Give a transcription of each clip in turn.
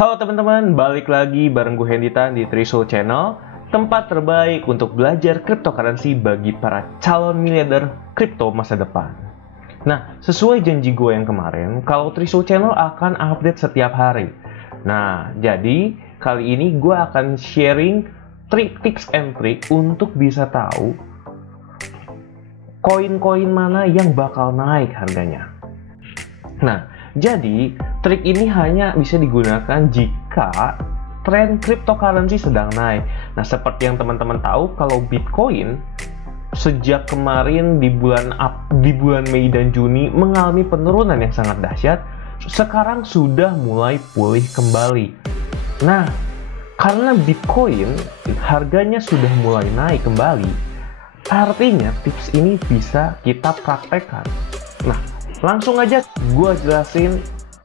Halo teman-teman, balik lagi bareng gue Henditan di Trisul Channel, tempat terbaik untuk belajar cryptocurrency bagi para calon miliarder kripto masa depan. Nah, sesuai janji gue yang kemarin, kalau Trisul Channel akan update setiap hari. Nah, jadi kali ini gue akan sharing tips and trick untuk bisa tahu koin-koin mana yang bakal naik harganya. Nah, jadi trik ini hanya bisa digunakan jika tren cryptocurrency sedang naik. Nah, seperti yang teman-teman tahu, kalau Bitcoin sejak kemarin di bulan Mei dan Juni mengalami penurunan yang sangat dahsyat, sekarang sudah mulai pulih kembali. Nah, karena Bitcoin harganya sudah mulai naik kembali, artinya tips ini bisa kita praktekkan. Nah, langsung aja gue jelasin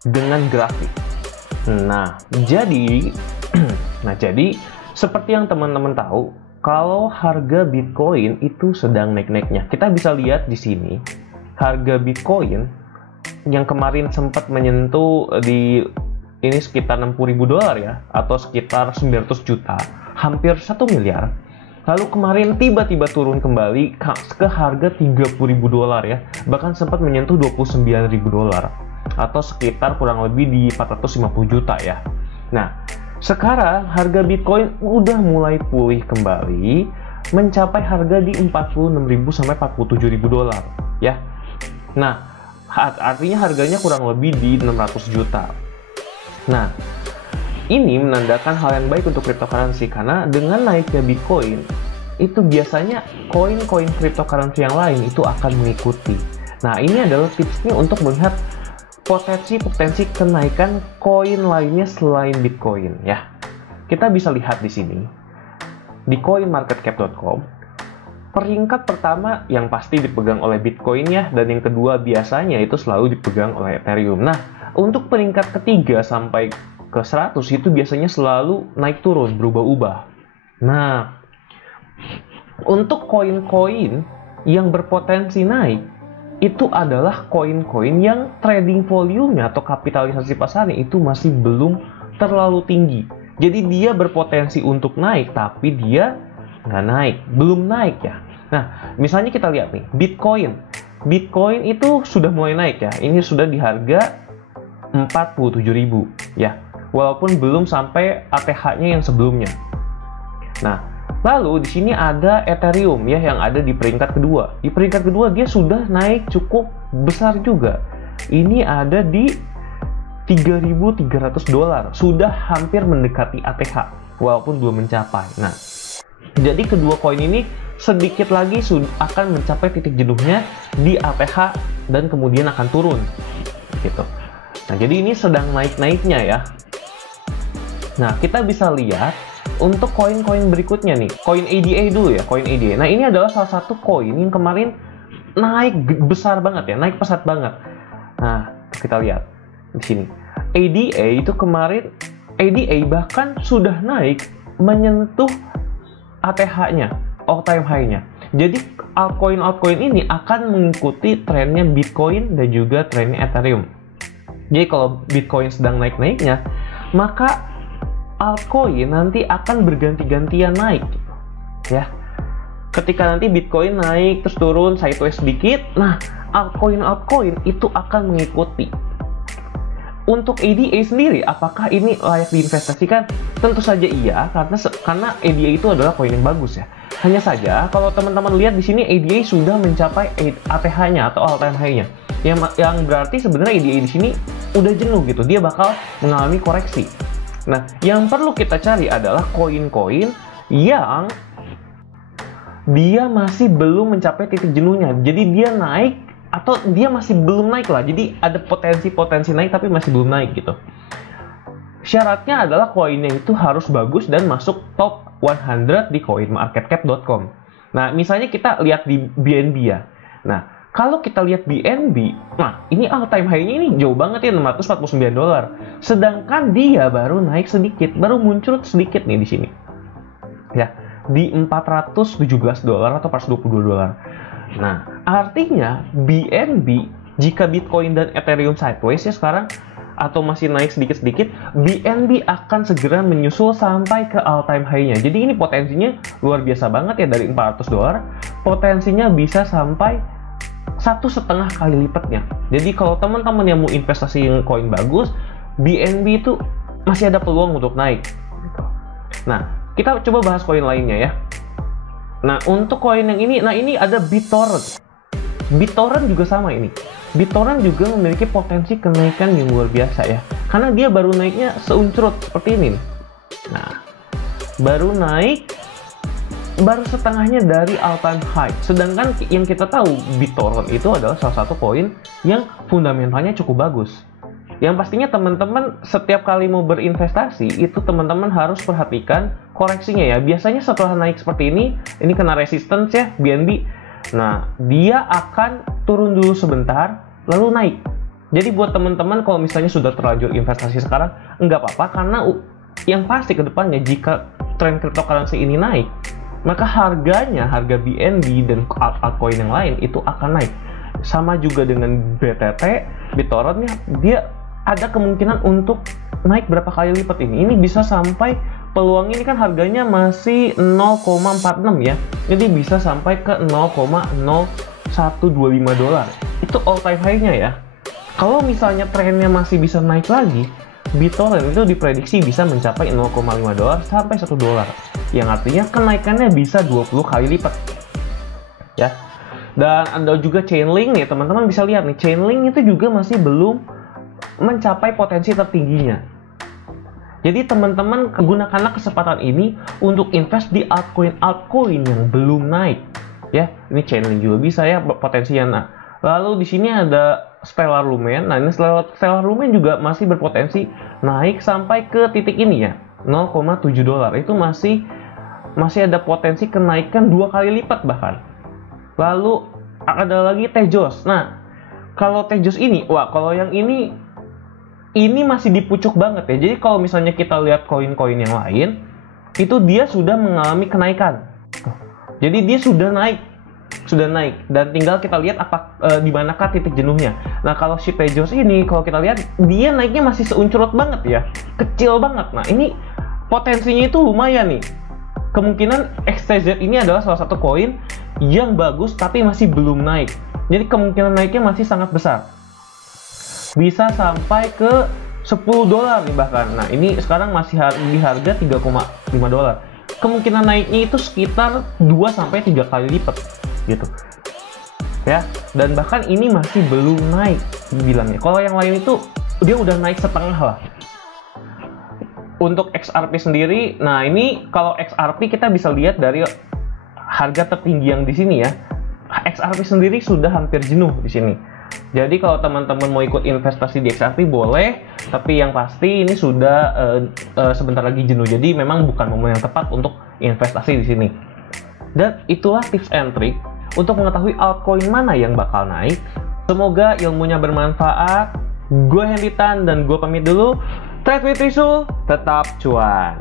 dengan grafik. Nah, jadi seperti yang teman-teman tahu, kalau harga Bitcoin itu sedang naik-naiknya. Kita bisa lihat di sini, harga Bitcoin yang kemarin sempat menyentuh di ini sekitar $60.000 ya, atau sekitar 900 juta, hampir 1 miliar. Lalu kemarin tiba-tiba turun kembali ke harga $30.000 ya, bahkan sempat menyentuh $29.000 atau sekitar kurang lebih di 450 juta ya. Nah, sekarang harga Bitcoin udah mulai pulih kembali, mencapai harga di 46.000 sampai $47.000 ya. Nah, artinya harganya kurang lebih di 600 juta. Nah, ini menandakan hal yang baik untuk cryptocurrency, karena dengan naiknya Bitcoin, itu biasanya koin-koin cryptocurrency yang lain itu akan mengikuti. Nah, ini adalah tipsnya untuk melihat potensi kenaikan koin lainnya selain Bitcoin ya. Kita bisa lihat di sini, di coinmarketcap.com, peringkat pertama yang pasti dipegang oleh Bitcoin ya, dan yang kedua biasanya itu selalu dipegang oleh Ethereum. Nah, untuk peringkat ketiga sampai ke 100 itu biasanya selalu naik turun, berubah-ubah. Nah, untuk koin-koin yang berpotensi naik, itu adalah koin-koin yang trading volume-nya atau kapitalisasi pasarnya itu masih belum terlalu tinggi. Jadi dia berpotensi untuk naik, tapi dia nggak naik, belum naik ya. Nah, misalnya kita lihat nih, Bitcoin itu sudah mulai naik ya. Ini sudah di harga 47.000 ya. Walaupun belum sampai ATH-nya yang sebelumnya. Nah, lalu di sini ada Ethereum ya, yang ada di peringkat kedua. Di peringkat kedua dia sudah naik cukup besar juga. Ini ada di $3.300, sudah hampir mendekati ATH walaupun belum mencapai. Nah, jadi kedua koin ini sedikit lagi akan mencapai titik jenuhnya di ATH dan kemudian akan turun gitu. Nah, jadi ini sedang naik-naiknya ya. Nah, kita bisa lihat untuk koin-koin berikutnya nih, koin ADA dulu ya, koin ADA. Nah, ini adalah salah satu koin yang kemarin naik besar banget ya, naik pesat banget. Nah, kita lihat di sini. ADA itu kemarin, ADA bahkan sudah naik menyentuh ATH-nya, all time high-nya. Jadi, altcoin ini akan mengikuti trennya Bitcoin dan juga trennya Ethereum. Jadi, kalau Bitcoin sedang naik-naiknya, maka altcoin nanti akan berganti-gantian naik ya. Ketika nanti Bitcoin naik terus turun sideways sedikit, nah altcoin itu akan mengikuti. Untuk ADA sendiri, apakah ini layak diinvestasikan? Tentu saja iya, karena ADA itu adalah koin yang bagus ya. Hanya saja kalau teman-teman lihat di sini, ADA sudah mencapai ATH-nya atau all time high-nya, yang berarti sebenarnya ADA di sini udah jenuh gitu, dia bakal mengalami koreksi. Nah, yang perlu kita cari adalah koin-koin yang dia masih belum mencapai titik jenuhnya. Jadi dia naik atau dia masih belum naik lah. Jadi ada potensi naik tapi masih belum naik gitu. Syaratnya adalah koinnya itu harus bagus dan masuk top 100 di coinmarketcap.com. Nah, misalnya kita lihat di BNB ya. Nah, kalau kita lihat BNB, nah ini all time high-nya ini jauh banget ya, $649. Sedangkan dia baru naik sedikit, baru muncul sedikit nih di sini. Ya, di $417 atau $422. Nah, artinya BNB jika Bitcoin dan Ethereum sideways ya sekarang, atau masih naik sedikit-sedikit, BNB akan segera menyusul sampai ke all time high-nya. Jadi ini potensinya luar biasa banget ya, dari $400, potensinya bisa sampai 1,5 kali lipatnya. Jadi kalau teman-teman yang mau investasi koin bagus, BNB itu masih ada peluang untuk naik. Nah, kita coba bahas koin lainnya ya. Nah, untuk koin yang ini, nah ini ada BitTorrent. BitTorrent juga sama ini. BitTorrent juga memiliki potensi kenaikan yang luar biasa ya. Karena dia baru naiknya seuncrut seperti ini. Nah, baru naik, baru setengahnya dari all time high. Sedangkan yang kita tahu, BitTorrent itu adalah salah satu koin yang fundamentalnya cukup bagus. Yang pastinya teman-teman setiap kali mau berinvestasi itu teman-teman harus perhatikan koreksinya ya. Biasanya setelah naik seperti ini kena resistance ya BNB. Nah, dia akan turun dulu sebentar lalu naik. Jadi buat teman-teman kalau misalnya sudah terlanjur investasi sekarang, nggak apa-apa, karena yang pasti ke depannya jika tren cryptocurrency ini naik, maka harga BNB dan altcoin yang lain itu akan naik. Sama juga dengan BTT, BitTorrent dia ada kemungkinan untuk naik berapa kali lipat ini. Ini bisa sampai, peluang ini kan harganya masih 0,46 ya. Jadi bisa sampai ke $0,0125. Itu all time high-nya ya. Kalau misalnya trennya masih bisa naik lagi, BitTorrent itu diprediksi bisa mencapai $0,5 sampai $1. Yang artinya kenaikannya bisa 20 kali lipat. Ya. Dan ada juga Chainlink nih, teman-teman bisa lihat nih, Chainlink itu juga masih belum mencapai potensi tertingginya. Jadi teman-teman gunakanlah kesempatan ini untuk invest di altcoin yang belum naik. Ya, ini Chainlink juga bisa ya potensinya. Nah, lalu di sini ada Stellar Lumen. Nah, ini Stellar Lumen juga masih berpotensi naik sampai ke titik ini ya, $0,7. Itu masih ada potensi kenaikan 2 kali lipat bahkan. Lalu ada lagi Tejos. Nah, kalau Tejos ini, kalau yang ini masih di pucuk banget ya. Jadi kalau misalnya kita lihat koin-koin yang lain, itu dia sudah mengalami kenaikan. Jadi dia sudah naik, dan tinggal kita lihat di manakah titik jenuhnya. Nah, kalau si Tejos ini, kalau kita lihat dia naiknya masih seuncurut banget ya, kecil banget. Nah, ini potensinya itu lumayan nih. Kemungkinan XTZ ini adalah salah satu koin yang bagus tapi masih belum naik. Jadi kemungkinan naiknya masih sangat besar. Bisa sampai ke $10 nih bahkan. Nah, ini sekarang masih di harga $3,5. Kemungkinan naiknya itu sekitar 2-3 kali lipat gitu. Ya, dan bahkan ini masih belum naik bilangnya. Kalau yang lain itu dia udah naik setengah lah. Untuk XRP sendiri, nah ini kalau XRP kita bisa lihat dari harga tertinggi yang di sini ya. XRP sendiri sudah hampir jenuh di sini. Jadi kalau teman-teman mau ikut investasi di XRP boleh, tapi yang pasti ini sudah sebentar lagi jenuh. Jadi memang bukan momen yang tepat untuk investasi di sini. Dan itulah tips and trick untuk mengetahui altcoin mana yang bakal naik. Semoga ilmunya bermanfaat. Gue Hendy Tan dan gue pamit dulu. Trade with Trisul, tetap cuan.